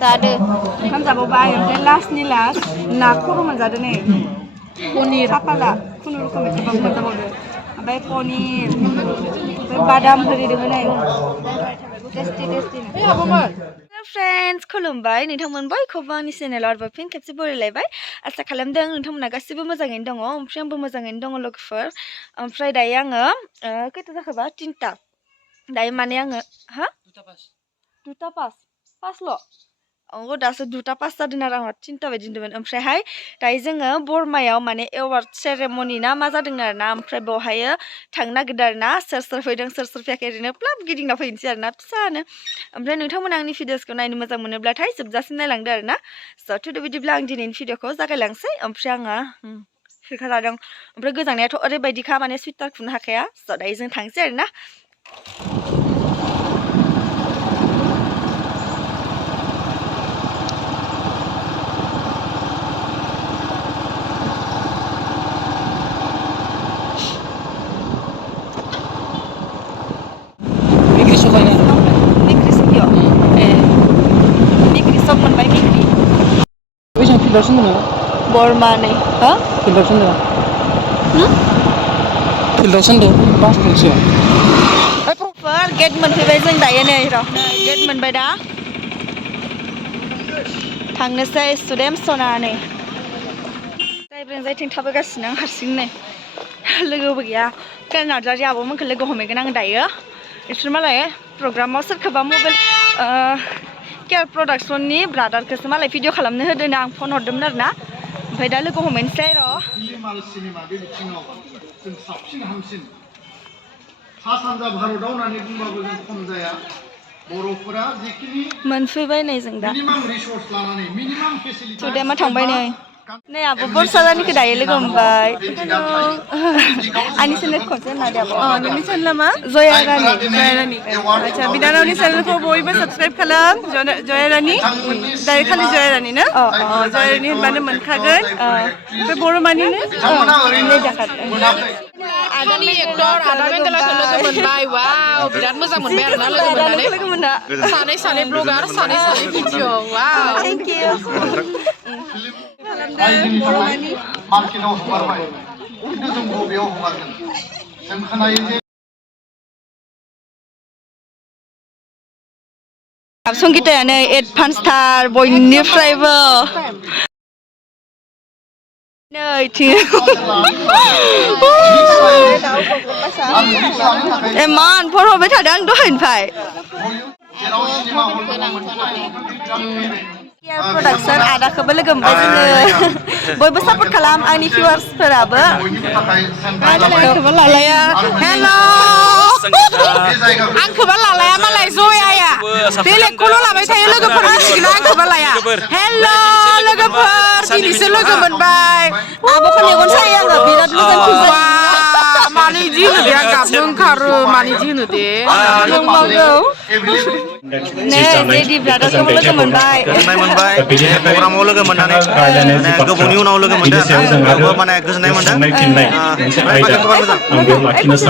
जादो ओंखाम जाबावबाय ओमफ्राय लास्टनि लास्ट ना खर' मोनजादो नै पनिर खाफाला खुनुरुखुम एसेबां मोनजाबावदो ओमफ्राय पनिर ओमफ्राय बादाम होदेरदोंमोन नै टेस्टि फ्रेन्ड्स खुलुमबाय नोंथांमोन बयखौबो आंनि चेनेलाव आरोबाव फिन खेबसे बरायलायबाय आसा खालामदों नोंथांमोना गासिबो मोजाङैनो दङ ओमफ्राय आंबो मोजाङैनो दङ लोगोफोर ओमफ्राय दायो आङो खैथा जाखोबा 3टा दायो माने आङो हा 2टा पासल' दासो 2टा पास जादों आरो आंहा 3टा बायदि होनदोंमोन ओमफ्रायहाय दायो जोङो बरमायाव माने एवार्ड सेरेमनि ना मा जादों आरो ना ओमफ्राय बेवहाय थांनो नागिरदों आरो ना सोर फैदों सोर फैयाखै ओरैनो प्लाब गिदिंना फैनोसै आरो ना फिसानो ओमफ्राय नोंथांमोना आंनि भिडिअसखौ नायनो मोजां मोनोब्लाथाय जोबजासिम नायलांदो आरो ना स' बिदिब्ला आं दिनैनि भिडिअखौ जागायलांसै ओमफ्राय आङो खिरखा लादों ओमफ्राय गोजांनायाथ' ओरैबायदिखा माने सुइटार खुनो हाखाया स' दायो जों थांसै आरो ना बरमानै हा फिल्डआव सोंदों गेट मोनफैबाय जों दायो नै गेट मोनबाय दा थांनोसै सुदेम सनानै जायथिं थाबायगासिनो आं हारसिं नै लोगोबो गैया केल नार्जारि आब'मोनखौ लोगो हमहैगोन आं दायो बिसोर मालाय प्रग्रामाव सोरखौबा मबाइल केयार प्रडाक्सननि ब्रादारखौसो मालाय भिडिअ खालामनो होदों आं फन हरदोंमोन आरो ना ओमफ्राय दा लोगो हमहैनोसै र' सिनेमा बे बिथिङाव जों साबसिन हामसिन सा सानजा भारताव होननानै बुंबाबो जों खम जाया बर'फोरा जिखिनि मोनफैबाय नै जों दा मिनिमाम रिसोर्स लानानै मिनिमाम फेसिलिटि सुदेमा थांबाय नै आब' बरसालानिखौ दायो लोगो हमबाय आंनि चेनेल खनसे होनना दे आब' नोंनि चेनेला मा जया रानि आच्छा बिनानावनि चेनेलखौ बयबो साबसक्राइब खालाम जया रानि दायो खालि जया रानि ना जया रानि होनबानो मोनखागोन ओमफ्राय बर'मानिनो आदानि एक्टर आदा मेन्देलाखौ लोगो मोनबाय वाव बिराद मोजां मोनबाय आरोना लोगो मोननानै सानै ब्लगार सानै भिडिअ वाव थेंक इउ मार्केटाव हगारबाय खिन्थु जों बबेयाव हगारगोन जों खोनायो जे संगितायानो एडभान्सथार बयनिफ्रायबो इमान फन हरबाय थादों आं दहायनिफ्राय प्रडाक्सन आदाखौबो लोगो मोनबाय जोङो बयबो सापर्ट खालाम आंनि भिउवार्सफोराबो आंखौबो लालाया हेल' आंखौबा लालाया मालाय जयाया बेलेगखौल' लाबाय थायो लोगोफोर मिथिगोना आंखौबा लाया हेल' लोगोफोर दिनैसो लोगो मोनबाय आब'खौ मेगन सायो आङो बिराद मोजां मानो इदि होनो दे आं गाबनो ओंखारो मानो इदि होनो दे नंमारगौ नै जेदि ब्रादारखौबो लोगो मोनबाय प्रग्रामाव लोगो मोननानै गोबावनि उनाव लोगो मोनदों आंबो माने गोजोननाय मोनदों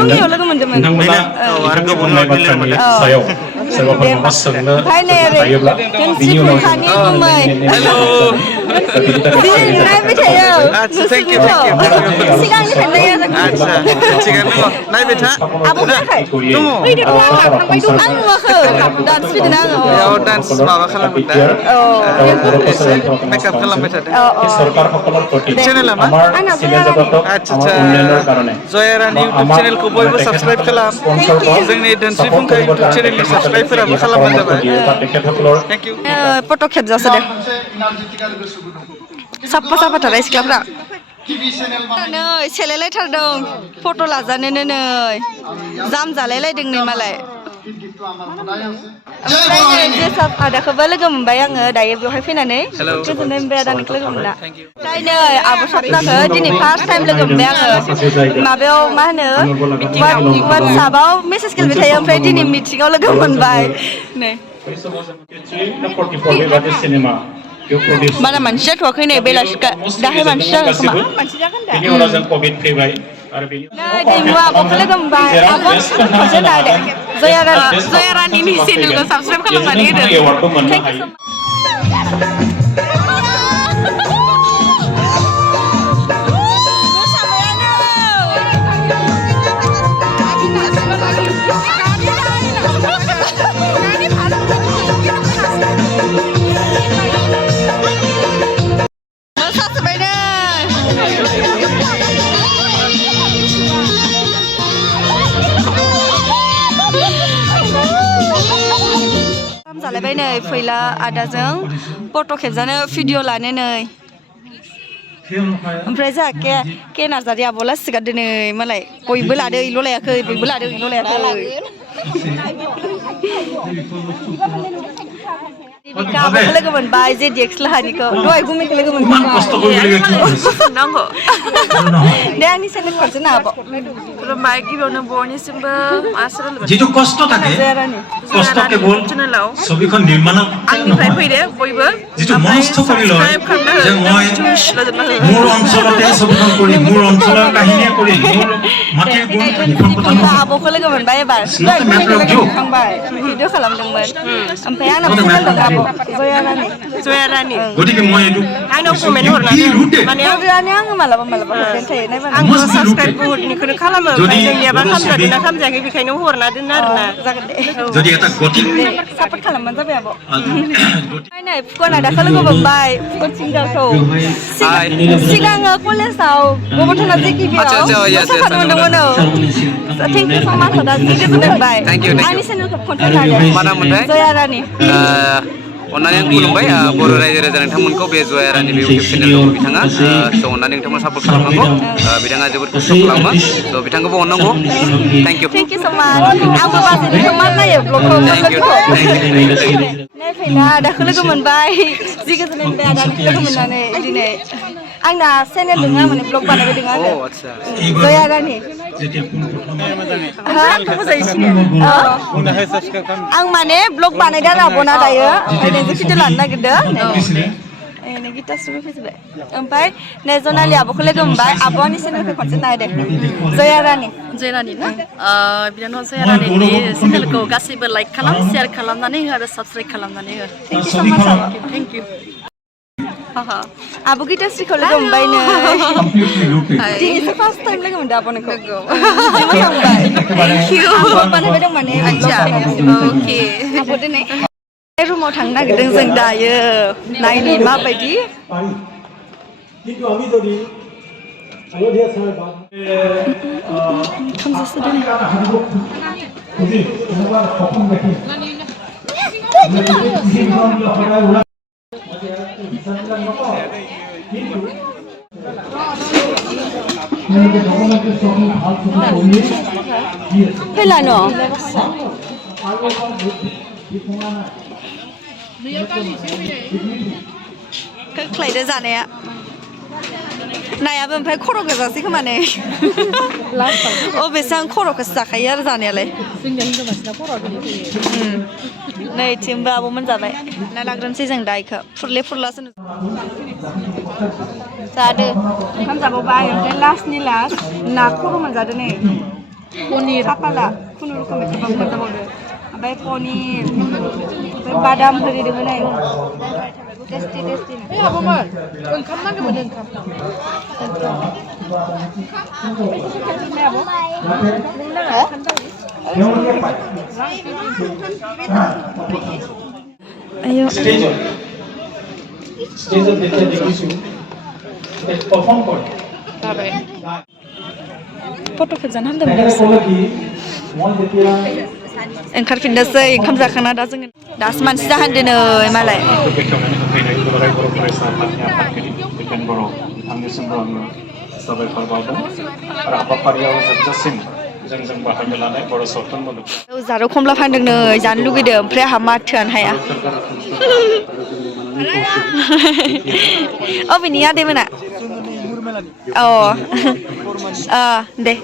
रङियाव लोगो मोनदोंमोन आरो गोबावनि उनाव लोगो मोनदों सोरबाफोर माबा सोंनो थायोब्ला बिनि उनाव नायबाय थायो सिगांनिफ्रायनो नायबाय था आब' फैयाखै दङ आं नुवाखै डान्स फैदों आङो डान्स माबा खालामो दा मेकआप खालामबाय थादों चेनेला मा जया रानि इउटुब चेनेलखौ बयबो साबस्क्राइब खालाम जोंनि धोनस्रि फुंखा इउटुब चेनेलनि साबस्क्राइबफोराबो खालामबानो जाबाय थेंक इउ फट' खेबजासो दे साफा थाराय सिख्लाफ्रा नै सेलायलायथारदों फट' लाजानोनो नै जाम जालायलायदों नै मालाय ओमफ्राय नै जेसाब आदाखौबो लोगो मोनबाय आङो दायो बेवहाय फैनानै गोजोननाय मोनबाय आदानिखौ लोगो मोनना ओमफ्राय नै आब' सपनाखौ दिनै फार्स्ट टाइम लोगो मोनबाय आङो माबायाव मा होनो वाट्सएपआव मेसेज गेलेबाय थायो ओमफ्राय दिनै मिटिङाव लोगो मोनबाय नै बारा मानसि जाथ'वाखै नै बेलासिखा दाहाय मानसि जागोन खोमा मानसि जागोन दा नै दैमु आब'खौ लोगो मोनबाय आब' खनसे होनना होदे जया रानिनि चेनेलखौ साबस्क्राइब खालामनानै होदो एवार्डबो मोननो हायो जालायबाय नै फैला आदाजों फट' खेबजानो भिडिअ लानो नै ओमफ्राय जोंहा के नार्जारि आब'ला सिगारदो नै मालाय बयबो लादो इल' लायाखै बयबो लादो इल' लायाखै आब'खौ लोगो मोनबाय JDX लाहानिखौ दहाय गुमैखौ लोगो मोनबाय नांगौ दे आंनि चेनेल खनसे ना आब' खुलुमबाय गिबियावनो बयनिसिमबो जितु कष्ट থাকে কষ্ট কেৱল ছবিখন নিৰ্মাণত आंनिफ्राय फैदो बयबो जितु মনস্থ কৰি লয় যে মই মোৰ অঞ্চলতে ছবিখন কৰি মোৰ অঞ্চলৰ কাহিনী কৰি মোৰ মাটিৰ গুণ মুখৰ आब'खौ लोगो मोनबाय एबार दहाय गुमैखौ लोगो मोनखांबाय भिडिअ खालामदोंमोन ओमफ्राय आंनाव चेनेल दं आब' जया रानि गतिके মই এইটো आंनाव कमेन्ट हरनानै माने आङो मालाबा हरबाय थायो नायबा आंबो साबस्क्राइब बहुतनिखौनो खालामो ओमफ्राय जोंनियाबा खालामजादोंना खालामजायाखै बेखायनो हरना दोनो आरोना जागोन दे যদি এটা গতি सापर्ट खालामबानो जाबाय आब' नाय फुकन आदाखौ लोगो मोनबाय फुकन सिंगारखौ सिगाङो कलेजाव गबरथना JKBआव मोसाफानो मोनदोंमोन औ थेंक इउ स' माच आदा जि गोजोननाय मोनबाय आंनि चेनेलखौ कन्टेक्ट लादो जया रानि अन्नानै आं खुलुमबाय बर' रायजो राजा नोंथांमोनखौ बे जया रानि बे इउटुब चेनेलाव बिथाङा स' अन्नानै नोंथांमोन सापर्ट खालामनांगौ बिथाङा जोबोद खस्थ' खालामो स' बिथांखौबो अननांगौ थेंक इउ स' माच आंबो बाजैनिखौ मा नायो ब्लगखौ नायफैना आदाखौ लोगो मोनबाय जि गोजोननाय मोनबाय आदाखौ लोगो मोननानै दिनै आंना चेनेल दङ माने ब्लग बानायबाय दङ आरो जया रानि आं माने ब्लग बानायदों आरो आब'ना दायो ओमफ्राय नोंजों भिडिअ लानो नागिरदों नै गिटारसुबो फैजोबबाय ओमफ्राय नै जनालि आब'खौ लोगो मोनबाय आब' आंनि चेनेलखौ खनसे नायदो जया रानि ना बिनानाव जया रानिनि चेनेलखौ गासैबो लाइक खालाम शेयार खालामनानै हो आरो साबस्क्राइब खालामनानै हो थेंक इउ स' माच आब' थेंक इउ आब' गिटारस्रिखौ लोगो मोनबाय नै दिनैसो फार्स्ट टाइम लोगो मोनदों आब' नोंखौ मोजां मोनबाय आब' बानायबाय दं माने अके आब' दिनै रुमाव थांनो नागिरदों जों दायो नायनि माबायदि खामजासो दिनै फैला न' खोख्लायदो जानाया नायाबो ओमफ्राय खर' गोजासै खोमा नै अबेसे आं खर'खौसो जाखायो आरो जानायालाय नै थिंबो आब'मोन जाबाय ना लाग्रोनोसै जों दा इखौ फुरले फुरलासो जादो ओंखाम जाबावबाय ओमफ्राय लास्टनि लास्ट ना खर' मोनजादो नै पनिर खाफाला खुनुरुखुम एसेबां मोनजाबावदो ओमफ्य पनिर ओमफ्राय बादाम होदेरदोंमोन नै टेस्टि आब'मोन ओंखाम नांगौमोन ओंखाम आयौ ষ্টেজত যেতিয়া দেখিছোঁ পাৰফৰ্ম কৰে फट' खेबजानो हामदोंमोन बिसोर মই যেতিয়া ओंखारफिननोसै ओंखाम जाखांना दा जोङो दासो मानसि जाहांदो नै मालाय बेखेवनानै होफैनाय दुलाराय बर' फरायसा आफादनि आफादगिरि बिपिन बर' बिथांनिसिमबो आङो साबायखर बावदों आरो हाबाफारियाव जोबजासिम जों बाहागो लानाय बर' सावथुन मुलुग जारौ खमला फानदों नै जानो लुगैदों ओमफ्राय आंहा माथोआनो हाया अबेनि आदैमोना दे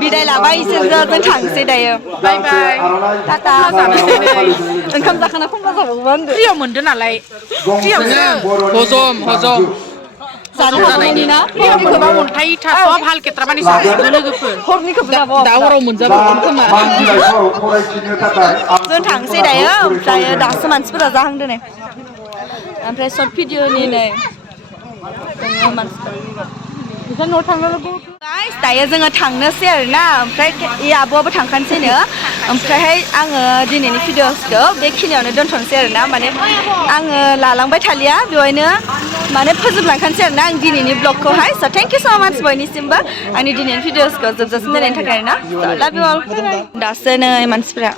बिदाय लाबाय इसोरजों जों थांसै दायो बाय बाय टाटा ओंखाम जाखाना खमला जाबावगौमोन फ्रियाव मोनदो नालाय फ्रियावनो हजम जानो हानायनि ना गोबां अन्थाइ थास' भाल केट्रामानि जाजोबो लोगोफोर हरनिखौबो जाबाव दा हराव मोनजाबावगोन खोमा जों थांसै दायो ओमफ्राय दासो मानसिफोरा जाहांदों नै ओमफ्राय सर्ट भिडिअनि नै जोङो मानसिफोर गाइस दायो जोङो थांनोसै आरोना ओमफ्राय इ आब'आबो थांखानोसैनो ओमफ्रायहाय आङो दिनैनि भिडिअसखौ बेखिनियावनो दोनथ'नोसै आरोना माने आङो लालांबाय थालिया बेवहायनो माने फोजोबलांखानोसै आरोना आं दिनैनि ब्लगखौहाय स' थेंक इउ स' माच बयनिसिमबो आंनि दिनैनि भिडिअसखौ जोबजासिम नायनायनि थाखाय आरोना लाभ इउ अल दासो नै मानसिफोरा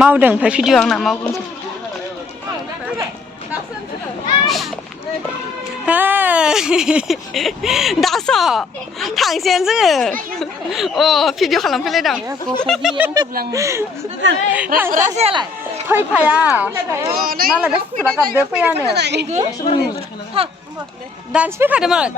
मावदों ओमफ्राय भिडिअ आंना मावगोन दासो थांसैयानो जोङो अ भिडिअ खालामफैलायदों राजायालाय फैफाया मालाय बेसेबा गाबदो फैयानो दान्स फैखादोंमोन